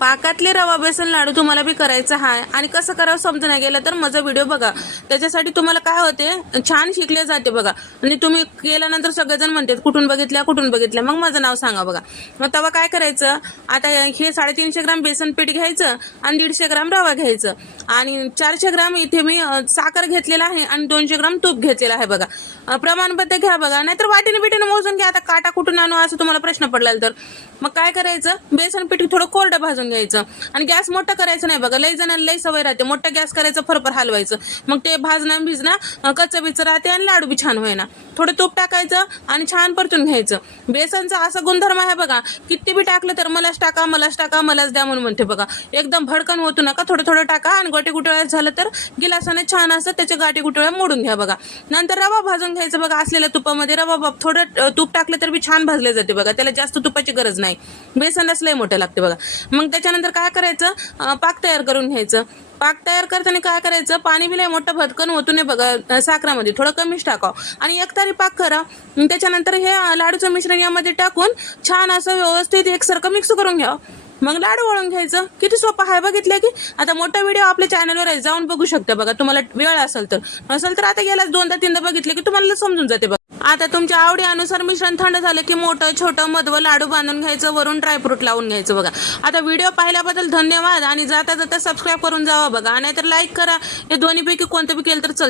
पाकातले रवा बेसन लाडू तुम्हाला बी करायचं आहे आणि कसं करावं समजून नाही गेलं तर माझा व्हिडिओ बघा. त्याच्यासाठी तुम्हाला काय होते छान शिकले जाते बघा. आणि तुम्ही केल्यानंतर सगळेजण म्हणतात कुठून बघितल्या मग माझं नाव सांगा बघा. मग तेव्हा काय करायचं, आता हे 350 ग्राम बेसन पीठ घ्यायचं आणि 150 ग्राम रवा घ्यायचं आणि 400 ग्राम इथे मी साखर घेतलेला आहे आणि 200 ग्राम तूप घेतलेला आहे बघा. प्रमाणपत्र घ्या बघा, नाहीतर वाटीने मोजून घ्या. आता काटा कुठून आणू असं तुम्हाला प्रश्न पडला तर मग काय करायचं, बेसन पीठ थोडं कोरडं भाजून घ्यायचं आणि गॅस मोठा करायचं नाही बघा. लई जणांना लई सवय राहते मोठा गॅस करायचं, फरफर हलवायचं, मग ते भाजणं भिजणं कच्चं बिच्चं राहते आणि लाडू बी छान होईना. थोडं तूप टाकायचं आणि छान परतून घ्यायचं. बेसनचा असा गुणधर्म आहे बघा, किती बी टाकलं तर मलाच टाका मलाच द्या म्हणून म्हणते बघा. एकदम भडकन होतो नका, थोडं टाका आणि गोटे गुटळ्या झालं तर गिलासाने छान असं त्याच्या गाठी गुटळ्या मोडून घ्या बघा. नंतर रवा भाजून घ्यायचं बघा. असलेल्या तुपामध्ये रवा थोडं तूप टाकलं तर बी छान भाजले जाते बघा. त्याला जास्त तुपाची गरज नाही, बेसनच लय मोठं लागते बघा. मग त्याच्यानंतर काय करायचं, पाक तयार करून घ्यायचं. पाक तयार करताना काय करायचं, पाणी बी लय मोठं भटकन होतो नाही बघा. साखरामध्ये थोडं कमीच टाकावं आणि एकतारी पाक करा. त्याच्यानंतर हे लाडूचं मिश्रण यामध्ये टाकून छान असं व्यवस्थित एकसारखं मिक्स करून घ्या. मग लाडू वळून घ्यायचं. किती सोपं आहे बघितलं की. आता मोठा व्हिडिओ आपल्या चॅनलवर आहे, जाऊन बघू शकता बघा. तुम्हाला वेळ असेल तर, नसेल तर आता गेलाच 2दा-3दा बघितले की तुम्हाला समजून जाते बघा. आता तुमच्या आवडीनुसार मिश्रण थंड झालं की मोठं छोटं मधवं लाडू बांधून घ्यायचं, वरून ड्रायफ्रूट लावून घ्यायचं बघा. आता व्हिडिओ पाहिल्याबद्दल धन्यवाद आणि जाता सबस्क्राईब करून जावा बघा, नाहीतर लाईक करा. हे दोन्हीपैकी कोणतं बी केलं तर